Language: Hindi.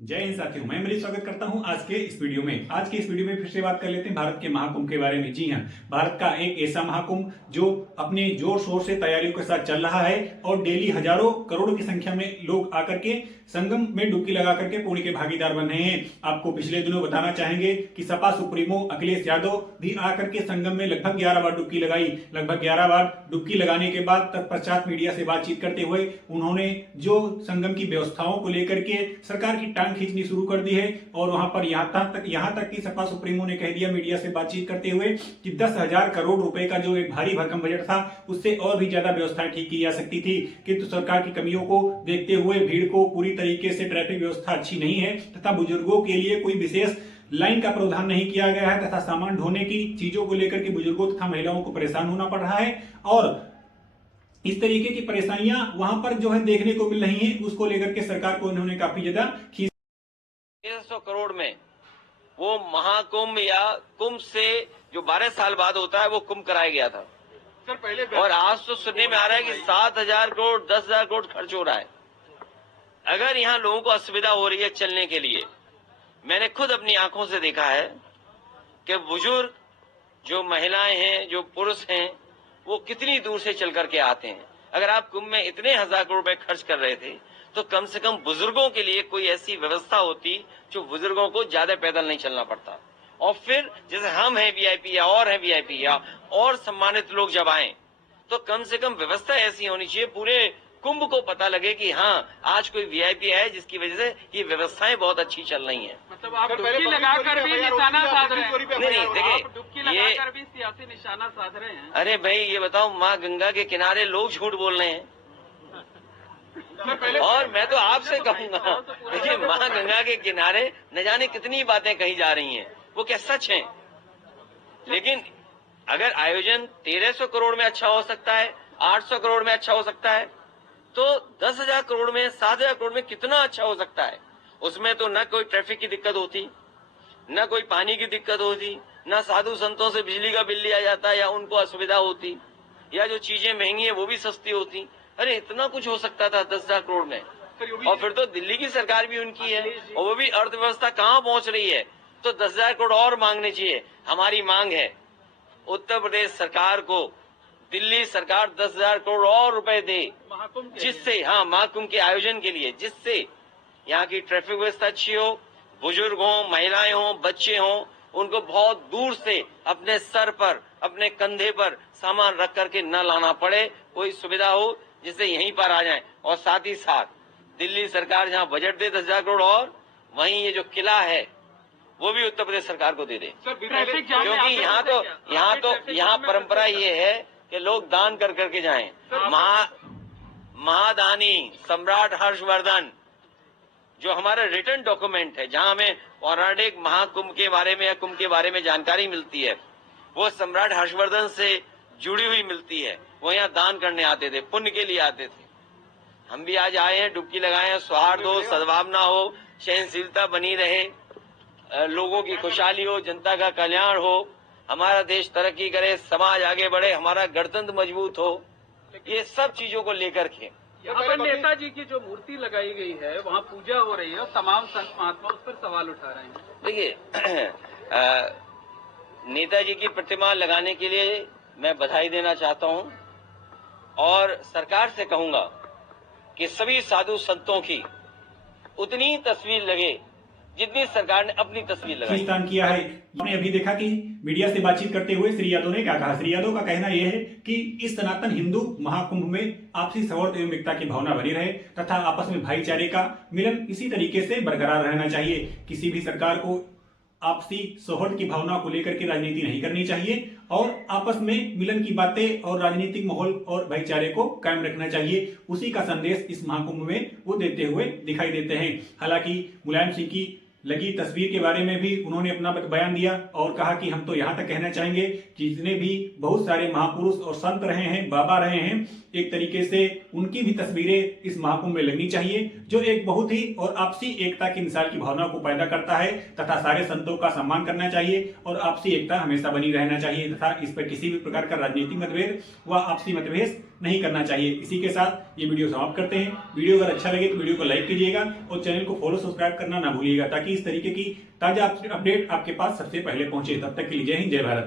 जय हिंद साथियों, मैं मनीष स्वागत करता हूं आज के इस वीडियो में। आज के इस वीडियो में फिर से बात कर लेते हैं भारत के महाकुंभ के बारे में। जी हां, भारत का एक ऐसा महाकुंभ जो अपने जोर शोर से तैयारियों के साथ चल रहा है और डेली हजारों करोड़ों की संख्या में लोग आकर के संगम में डुबकी लगा करके पुण्य के भागीदार बन रहे हैं। आपको पिछले दिनों बताना चाहेंगे कि सपा सुप्रीमो अखिलेश यादव भी आकर के संगम में लगभग 11 बार डुबकी लगाई। लगभग 11 बार डुबकी लगाने के बाद तत्पश्चात मीडिया से बातचीत करते हुए उन्होंने जो संगम की व्यवस्थाओं को लेकर के सरकार की टांग खींचनी शुरू कर दी है और वहां पर यहां तक कि सपा सुप्रीमो ने कह दिया मीडिया से बातचीत करते हुए कि 10,000 करोड़ रुपए का जो एक भारी भरकम बजट था उससे और भी ज्यादा व्यवस्थाएं ठीक की जा सकती थी, किंतु सरकार की कमियों को देखते हुए भीड़ को पूरी तरीके से ट्रैफिक व्यवस्था अच्छी नहीं है तथा बुजुर्गों के लिए कोई विशेष लाइन का प्रावधान नहीं किया गया है तथा सामान ढोने की चीजों को लेकर के बुजुर्गों तथा महिलाओं को परेशान होना पड़ रहा है और इस तरीके की परेशानियां वहां पर जो है देखने को मिल रही हैं। उसको लेकर के सरकार को उन्होंने काफी ज्यादा 1,500 करोड़ में वो महाकुंभ या कुंभ से जो 12 साल बाद होता है वो कुंभ कराया गया था सर पहले और आज तो सुनने में आ रहा है कि 7,000 करोड़ 10,000 करोड़ खर्च हो रहा है। अगर यहाँ लोगों को असुविधा हो रही है चलने के लिए, मैंने खुद अपनी आंखों से देखा है कि बुजुर्ग जो महिलाएं हैं जो पुरुष हैं वो कितनी दूर से चल करके आते हैं। अगर आप कुंभ में इतने 1,000 करोड़ रुपए खर्च कर रहे थे तो कम से कम बुजुर्गों के लिए कोई ऐसी व्यवस्था होती जो बुजुर्गों को ज्यादा पैदल नहीं चलना पड़ता। और फिर जैसे हम हैं वीआईपी या और हैं वीआईपी या और सम्मानित लोग जब आए तो कम से कम व्यवस्था ऐसी होनी चाहिए पूरे कुंभ को पता लगे कि हाँ आज कोई वीआईपी है जिसकी वजह से ये व्यवस्थाएं बहुत अच्छी चल रही हैं। मतलब आप डुबकी लगाकर भी निशाना साध रहे हैं। नहीं देखिए डुबकी लगाकर भी सियासी निशाना साध रहे हैं। अरे भाई ये बताओ, माँ गंगा के किनारे लोग झूठ बोल रहे हैं और मैं तो आपसे कहूंगा देखिए माँ गंगा के किनारे न जाने कितनी बातें कही जा रही हैं, वो क्या सच हैं? लेकिन अगर आयोजन 1,300 करोड़ में अच्छा हो सकता है, 800 करोड़ में अच्छा हो सकता है, तो 10,000 करोड़ में 7,000 करोड़ में कितना अच्छा हो सकता है। उसमें तो न कोई ट्रैफिक की दिक्कत होती, न कोई पानी की दिक्कत होती, न साधु संतों से बिजली का बिल लिया जाता या उनको असुविधा होती, या जो चीजें महंगी है वो भी सस्ती होती। अरे इतना कुछ हो सकता था 10,000 करोड़ में। और फिर तो दिल्ली की सरकार भी उनकी है और वो भी अर्थव्यवस्था कहाँ पहुंच रही है, तो 10,000 करोड़ और मांगने चाहिए। हमारी मांग है उत्तर प्रदेश सरकार को दिल्ली सरकार 10,000 करोड़ और रुपए दे, जिससे महाकुंभ के आयोजन के लिए, जिससे यहाँ की ट्रैफिक व्यवस्था अच्छी हो, बुजुर्ग हो, महिलाएं हो, बच्चे हो, उनको बहुत दूर से अपने सर पर अपने कंधे पर सामान रख करके न लाना पड़े, कोई सुविधा हो जिससे यहीं पर आ जाए। और साथ ही साथ दिल्ली सरकार जहाँ बजट दे 10,000 करोड़ और वहीं ये जो किला है वो भी उत्तर प्रदेश सरकार को दे दे, क्योंकि यहाँ परंपरा ये है कि लोग दान कर करके जाएं। महादानी सम्राट हर्षवर्धन जो हमारा रिटर्न डॉक्यूमेंट है जहां हमें पौराणिक महाकुंभ के बारे में या कुंभ के बारे में जानकारी मिलती है, वो सम्राट हर्षवर्धन से जुड़ी हुई मिलती है। वो यहाँ दान करने आते थे, पुण्य के लिए आते थे। हम भी आज आए हैं, डुबकी लगाए हैं, सौहार्द हो, सद्भावना हो, सहनशीलता बनी रहे, लोगों की खुशहाली हो, जनता का कल्याण हो, हमारा देश तरक्की करे, समाज आगे बढ़े, हमारा गणतंत्र मजबूत हो, ये सब चीजों को लेकर के यहाँ पर नेताजी की जो मूर्ति लगाई गई है वहाँ पूजा हो रही है और तमाम संत महात्मा उस पर सवाल उठा रहे हैं। देखिए नेताजी की प्रतिमा लगाने के लिए मैं बधाई देना चाहता हूँ और सरकार से कहूंगा कि सभी साधु संतों की उतनी तस्वीर लगे जितनी सरकार ने अपनी तस्वीर लगाई। स्थान किया है। आपने अभी देखा कि मीडिया से बातचीत करते हुए श्री यादव ने क्या कहा। श्री यादव का कहना यह है कि इस सनातन हिंदू महाकुंभ में आपसी सौहार्द एवं एकता की भावना बनी रहे तथा आपस में भाईचारे का मिलन इसी तरीके से बरकरार रहना चाहिए। किसी भी सरकार को आपसी सौहार्द की भावना को लेकर के राजनीति नहीं करनी चाहिए और आपस में मिलन की बातें और राजनीतिक माहौल और भाईचारे को कायम रखना चाहिए। उसी का संदेश इस महाकुंभ में वो देते हुए दिखाई देते हैं। हालांकि मुलायम सिंह की लगी तस्वीर के बारे में भी उन्होंने अपना बयान दिया और कहा कि हम तो यहाँ तक कहना चाहेंगे कि जितने भी बहुत सारे महापुरुष और संत रहे हैं, बाबा रहे हैं, एक तरीके से उनकी भी तस्वीरें इस महाकुंभ में लगनी चाहिए, जो एक बहुत ही और आपसी एकता की मिसाल की भावना को पैदा करता है तथा सारे संतों का सम्मान करना चाहिए और आपसी एकता हमेशा बनी रहना चाहिए तथा इस पर किसी भी प्रकार का राजनीतिक मतभेद व आपसी मतभेद नहीं करना चाहिए। इसी के साथ ये वीडियो समाप्त करते हैं। वीडियो अगर अच्छा लगे तो वीडियो को लाइक कीजिएगा और चैनल को फॉलो सब्सक्राइब करना ना भूलिएगा, ताकि इस तरीके की ताजा अपडेट आपके पास सबसे पहले पहुंचे। तब तक के लिए जय हिंद, जय भारत।